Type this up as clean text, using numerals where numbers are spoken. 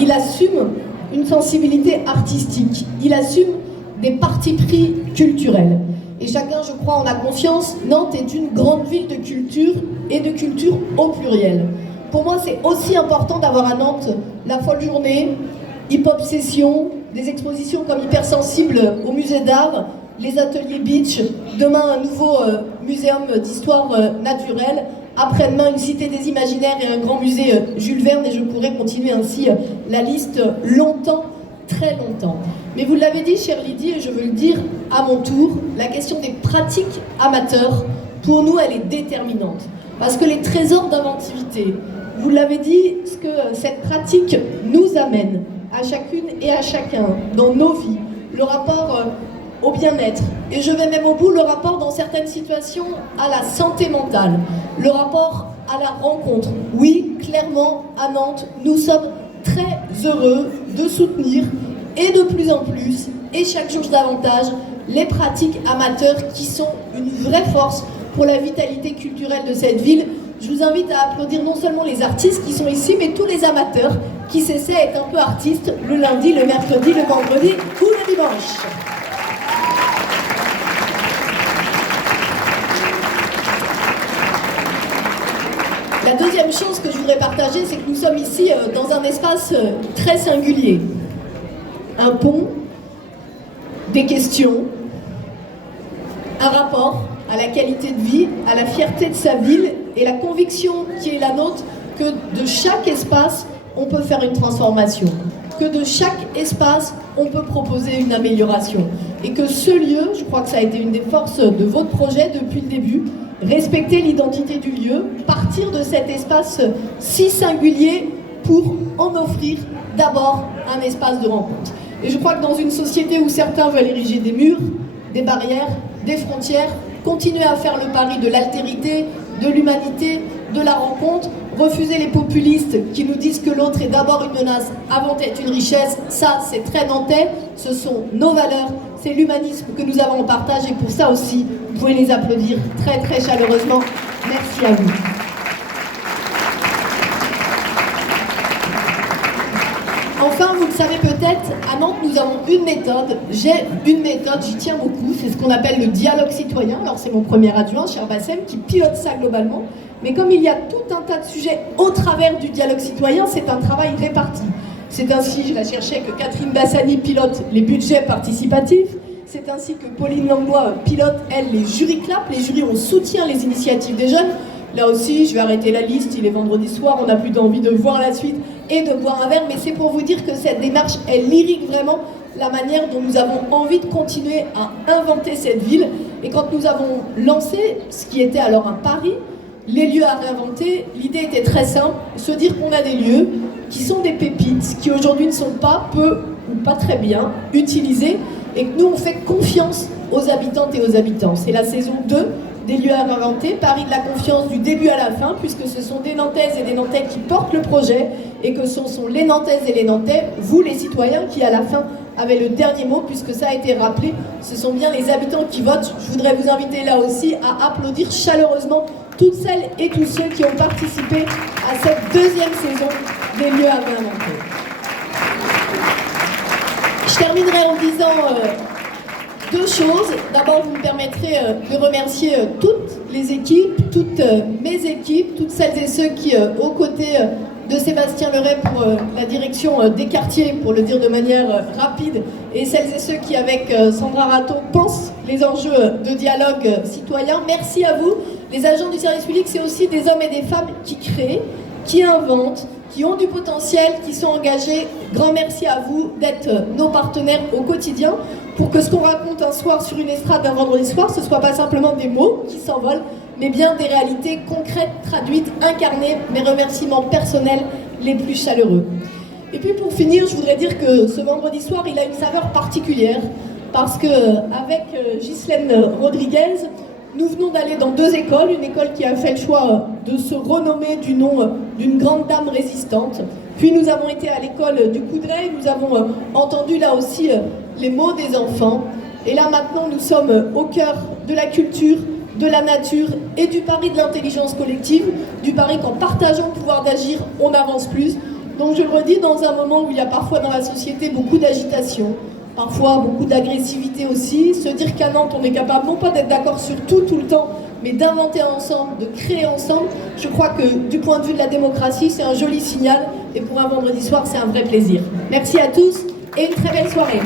il assume une sensibilité artistique, il assume des partis pris culturels. Et chacun, je crois, en a conscience, Nantes est une grande ville de culture et de culture au pluriel. Pour moi, c'est aussi important d'avoir à Nantes la folle journée, hip-hop session, des expositions comme Hypersensible au musée d'art, les ateliers beach, demain un nouveau muséum d'histoire naturelle, après-demain une cité des imaginaires et un grand musée Jules Verne, et je pourrais continuer ainsi la liste longtemps, très longtemps. Mais vous l'avez dit, chère Lydie, et je veux le dire à mon tour, la question des pratiques amateurs, pour nous, elle est déterminante. Parce que les trésors d'inventivité, vous l'avez dit, ce que cette pratique nous amène à chacune et à chacun dans nos vies, le rapport au bien-être, et je vais même au bout, le rapport dans certaines situations à la santé mentale, le rapport à la rencontre. Oui, clairement, à Nantes, nous sommes très heureux de soutenir, et de plus en plus, et chaque jour davantage, les pratiques amateurs qui sont une vraie force pour la vitalité culturelle de cette ville. Je vous invite à applaudir non seulement les artistes qui sont ici, mais tous les amateurs qui s'essaient à être un peu artistes le lundi, le mercredi, le vendredi ou le dimanche. La deuxième chose que je voudrais partager, c'est que nous sommes ici dans un espace très singulier. Un pont, des questions, un rapport à la qualité de vie, à la fierté de sa ville et la conviction qui est la nôtre que de chaque espace, on peut faire une transformation, que de chaque espace, on peut proposer une amélioration. Et que ce lieu, je crois que ça a été une des forces de votre projet depuis le début, respecter l'identité du lieu, partir de cet espace si singulier pour en offrir d'abord un espace de rencontre. Et je crois que dans une société où certains veulent ériger des murs, des barrières, des frontières, continuer à faire le pari de l'altérité, de l'humanité, de la rencontre, refuser les populistes qui nous disent que l'autre est d'abord une menace avant d'être une richesse, ça c'est très nantais, ce sont nos valeurs, c'est l'humanisme que nous avons en partage, et pour ça aussi, vous pouvez les applaudir très très chaleureusement. Merci à vous. Enfin, vous le savez peut-être, à Nantes, nous avons une méthode. J'ai une méthode, j'y tiens beaucoup. C'est ce qu'on appelle le dialogue citoyen. Alors, c'est mon premier adjoint, cher Bassem, qui pilote ça globalement. Mais comme il y a tout un tas de sujets au travers du dialogue citoyen, c'est un travail réparti. C'est ainsi, je la cherchais, que Catherine Bassani pilote les budgets participatifs. C'est ainsi que Pauline Langlois pilote, elle, les jurys CLAP. Les jurys, on soutient les initiatives des jeunes. Là aussi, je vais arrêter la liste, il est vendredi soir, on n'a plus d'envie de voir la suite et de boire un verre, mais c'est pour vous dire que cette démarche, elle irrigue vraiment la manière dont nous avons envie de continuer à inventer cette ville. Et quand nous avons lancé ce qui était alors un pari, les lieux à réinventer, l'idée était très simple, se dire qu'on a des lieux qui sont des pépites, qui aujourd'hui ne sont pas peu ou pas très bien utilisés, et que nous on fait confiance aux habitantes et aux habitants. C'est la saison 2 des lieux à réinventer, pari de la confiance du début à la fin, puisque ce sont des Nantaises et des Nantais qui portent le projet, et que ce sont les Nantaises et les Nantais, vous les citoyens, qui à la fin avaient le dernier mot, puisque ça a été rappelé, ce sont bien les habitants qui votent. Je voudrais vous inviter là aussi à applaudir chaleureusement toutes celles et tous ceux qui ont participé à cette deuxième saison des lieux à réinventer. Je terminerai en disant deux choses. D'abord, vous me permettrez de remercier toutes les équipes, toutes mes équipes, toutes celles et ceux qui, aux côtés de Sébastien Leray pour la direction des quartiers, pour le dire de manière rapide, et celles et ceux qui, avec Sandra Rato, pensent les enjeux de dialogue citoyen. Merci à vous. Les agents du service public, c'est aussi des hommes et des femmes qui créent, qui inventent, qui ont du potentiel, qui sont engagés. Grand merci à vous d'être nos partenaires au quotidien pour que ce qu'on raconte un soir sur une estrade un vendredi soir, ce ne soit pas simplement des mots qui s'envolent, mais bien des réalités concrètes, traduites, incarnées. Mes remerciements personnels les plus chaleureux. Et puis pour finir, je voudrais dire que ce vendredi soir, il a une saveur particulière parce qu'avec Ghislaine Rodriguez, nous venons d'aller dans deux écoles, une école qui a fait le choix de se renommer du nom d'une grande dame résistante. Puis nous avons été à l'école du Coudray, nous avons entendu là aussi les mots des enfants. Et là maintenant, nous sommes au cœur de la culture, de la nature et du pari de l'intelligence collective, du pari qu'en partageant le pouvoir d'agir, on avance plus. Donc je le redis, dans un moment où il y a parfois dans la société beaucoup d'agitation, parfois beaucoup d'agressivité aussi, se dire qu'à Nantes on est capable non pas d'être d'accord sur tout le temps, mais d'inventer ensemble, de créer ensemble, je crois que du point de vue de la démocratie, c'est un joli signal et pour un vendredi soir, c'est un vrai plaisir. Merci à tous et une très belle soirée.